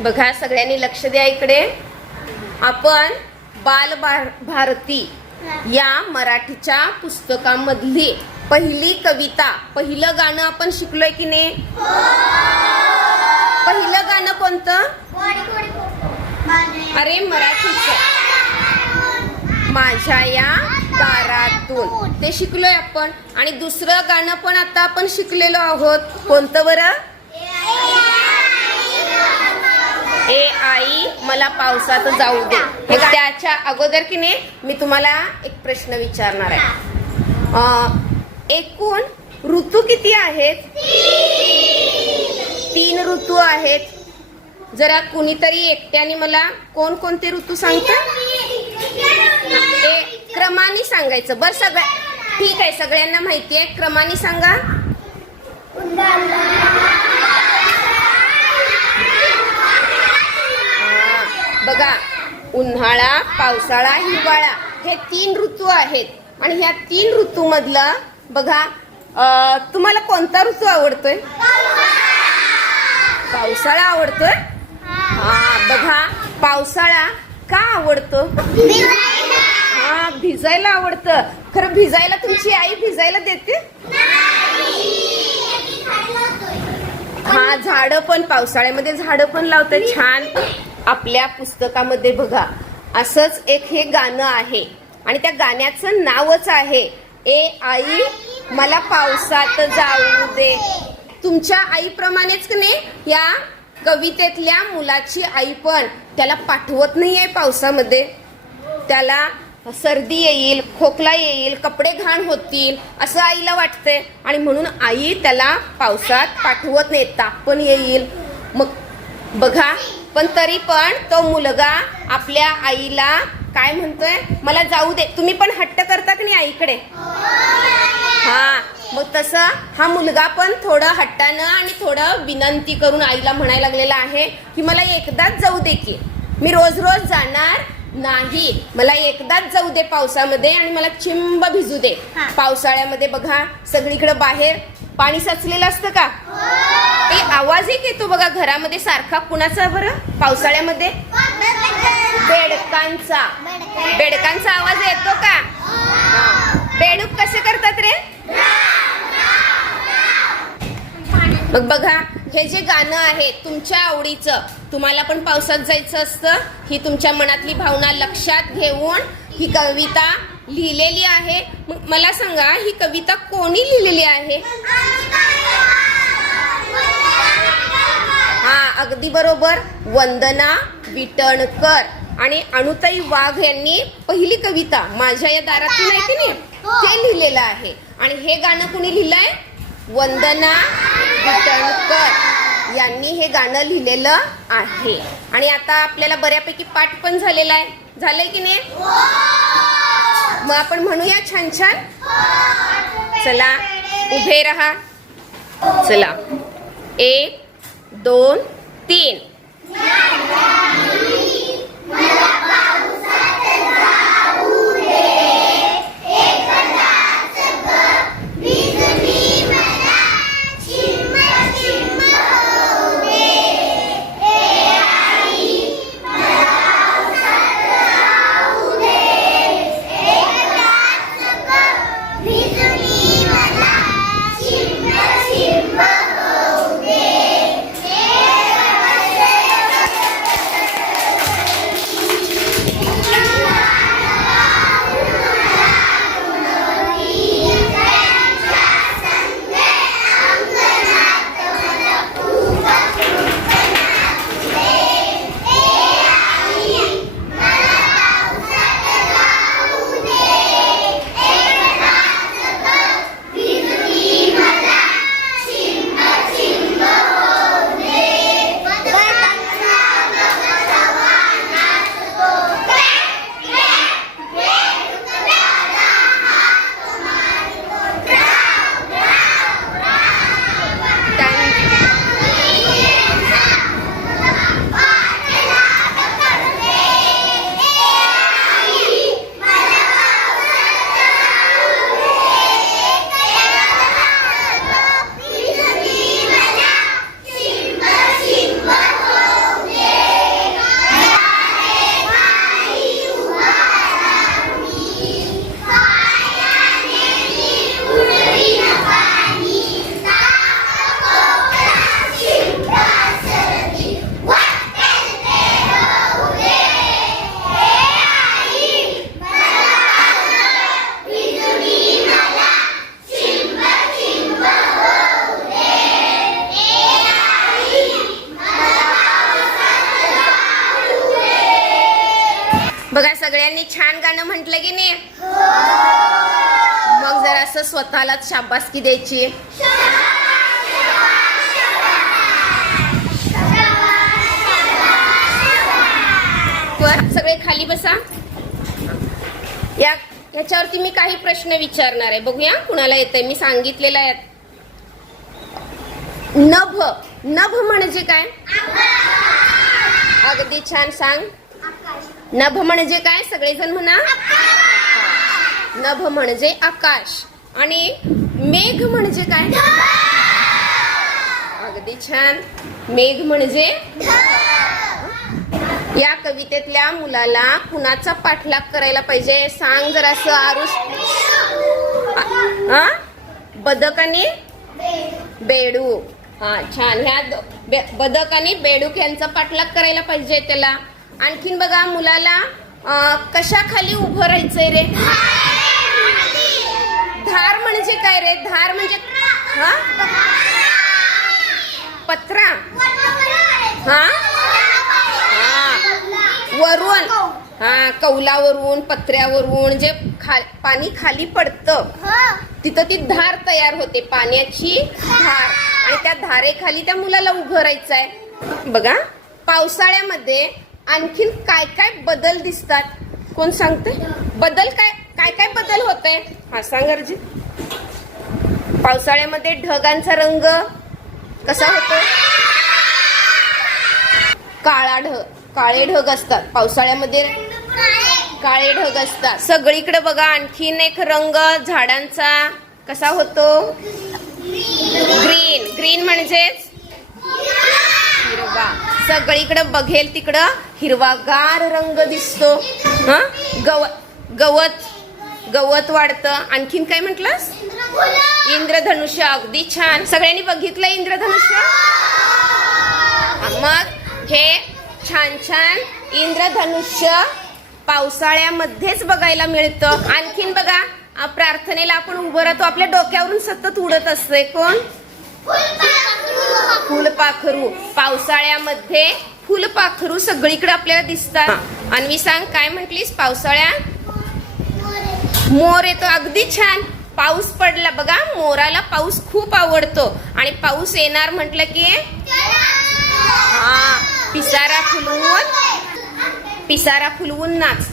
बघा सगळ्यांनी लक्ष द्या इकडे. आपण बाल भार- भारती या मराठीच्या पुस्तकामधली पहिली कविता पहिलं गाणं आपण शिकलोय की नाही? पहिलं गाणं कोणतं? अरे मराठीचं. माझ्या या दारातून. ते शिकलोय आपण. आणि दुसरं गाणं पण आता आपण शिकलेलो आहोत. कोणतं बरं ए आई मला पावसात जाऊ दे. हे त्याच्या अगोदर की नाही मी तुम्हाला एक प्रश्न विचारणार आहे. एकूण ऋतू किती आहेत? तीन ऋतू आहेत. जरा कुणीतरी एकट्याने मला कोण कोणते ऋतू सांगतं? ए क्रमाने सांगायचं. बर सगळ्या ठीक आहे सगळ्यांना माहिती आहे. क्रमाने सांगा. बघा उन्हाळा पावसाळा हिवाळा हे तीन ऋतू आहेत. आणि ह्या तीन ऋतू मधलं बघा तुम्हाला कोणता ऋतू आवडतोय? पावसाळा आवडतोय? हा बघा पावसाळा का आवडतो? हा भिजायला आवडतं. खरं भिजायला तुमची आई भिजायला देते? हा झाडं पण पावसाळ्यामध्ये झाडं पण लावतात छान. आपल्या पुस्तकामध्ये बघा. असंच एक हे गाणं आहे. आणि त्या गाण्याचं नावच आहे. ए आई मला पावसात जाऊ दे. तुमच्या आईप्रमाणेच की नाही? या कवितेतल्या मुलाची आई पण. त्याला पाठवत नाही आहे पावसामध्ये. त्याला सर्दी येईल खोकला येईल कपडे घाण होतील असं आईला वाटते आणि म्हणून आई त्याला पावसात पाठवत नाही. ताप पण येईल. मग बघा पण तरी पण तो मुलगा आपल्या आईला काय म्हणतोय? मला जाऊ दे. तुम्ही पण हट्ट करता की नाही आईकडे हा. मग तसं हा मुलगा पण थोडं हट्टानं आणि थोडं विनंती करून आईला म्हणायला लागलेला आहे की मला एकदाच जाऊ दे की. मी रोज रोज जाणार नाही. मला एकदाच जाऊ दे पावसामध्ये आणि मला चिंब भिजू दे. पावसाळ्यामध्ये बघा सगळीकडे बाहेर पाणी साचलेलं असतं का? ते आवाज एक येतो बघा घरामध्ये सारखा कुणाचा बरं? पावसाळ्यामध्ये? बेडकांचा. बेडकांचा आवाज येतो का? बेडूक कसे करतात रे? मग बघा हे जे गाणं आहे तुमच्या आवडीचं तुम्हाला पण पावसात जायचं असतं ही तुमच्या मनातली भावना लक्षात घेऊन ही कविता लिहिलेली आहे. मग मला सांगा ही कविता कोणी लिहिलेली आहे? हा अगदी बरोबर. वंदना विटणकर आणि अनुताई वाघ यांनी पहिली कविता माझ्या या दारातून माहिती नाही? ते लिहिलेलं आहे. आणि हे गाणं कुणी लिहिलंय? वंदना विटणकर यांनी हे गाणं लिहिलेलं आहे. आणि आता आपल्याला बऱ्यापैकी पाठ पण झालेला आहे. झालंय की नाही? मग आपण म्हणूया छान छान. चला उभे राहा. चला. एक दोन तीन. सगळ्यांनी छान गाणं म्हटलं की नाही? मग जरा असं स्वतःलाच शाबासकी द्यायची. वर सगळे खाली बसा. या याच्यावरती मी काही प्रश्न विचारणार आहे. बघूया कुणाला येतंय. मी सांगितलेलं आहे. नभ. नभ म्हणजे काय? अगदी छान सांग. नभ म्हणजे काय? सगळेजण म्हणा. नभ म्हणजे आकाश. आणि मेघ म्हणजे काय? अगदी छान. मेघ म्हणजे या कवितेतल्या मुलाला कुणाचा पाठलाग करायला पाहिजे? सांग जरासं आरुष. बदक आणि बेडू. हा छान. ह्या द- बे- बदक आणि बेडूक यांचा पाठलाग करायला पाहिजे त्याला. आणखीन बघा मुलाला कशाखाली उभं राहायचंय रे? धार म्हणजे काय रे? धार म्हणजे हा? पत्रा. हा? हा. वरून. हा कौलावरून पत्र्यावरून जे खा पाणी खाली पडतं तिथं ती धार तयार होते पाण्याची धार. आणि त्या धारेखाली त्या मुलाला उभं राहायचं आहे बघा पावसाळ्यामध्ये आणखीन काय काय बदल दिसतात? कोण सांगते? बदल काय काय काय बदल होत आहे हा सांग अर्जित पावसाळ्यामध्ये ढगांचा रंग कसा होतो? काळा ढग काळे ढग असतात. पावसाळ्यामध्ये काळे ढग असतात. सगळीकडे बघा आणखीन एक रंग झाडांचा कसा होतो? ग्रीन. ग्रीन म्हणजेच हिरवा. सगळीकडं बघेल तिकडं हिरवागार रंग दिसतो. हा? गव गवत गवत वाढतं. आणखीन काय म्हटलंस? इंद्रधनुष्य. अगदी छान. सगळ्यांनी बघितलं इंद्रधनुष्य? मग हे छान छान इंद्रधनुष्य पावसाळ्यामध्येच बघायला मिळतं. आणखीन बघा प्रार्थनेला आपण उभं राहतो. आपल्या डोक्यावरून सतत उडत असते कोण? फुलपाखरू पावसाळ्यामध्ये फुलपाखरू सगळीकडे आपल्याला दिसतात. आणि मी सांग काय म्हटलीस पावसाळ्यात मोर येतो अगदी छान. पाऊस पडला बघा मोराला पाऊस खूप आवडतो. आणि पाऊस येणार म्हटलं की? हा पिसारा फुलवून. पिसारा फुलवून नाच.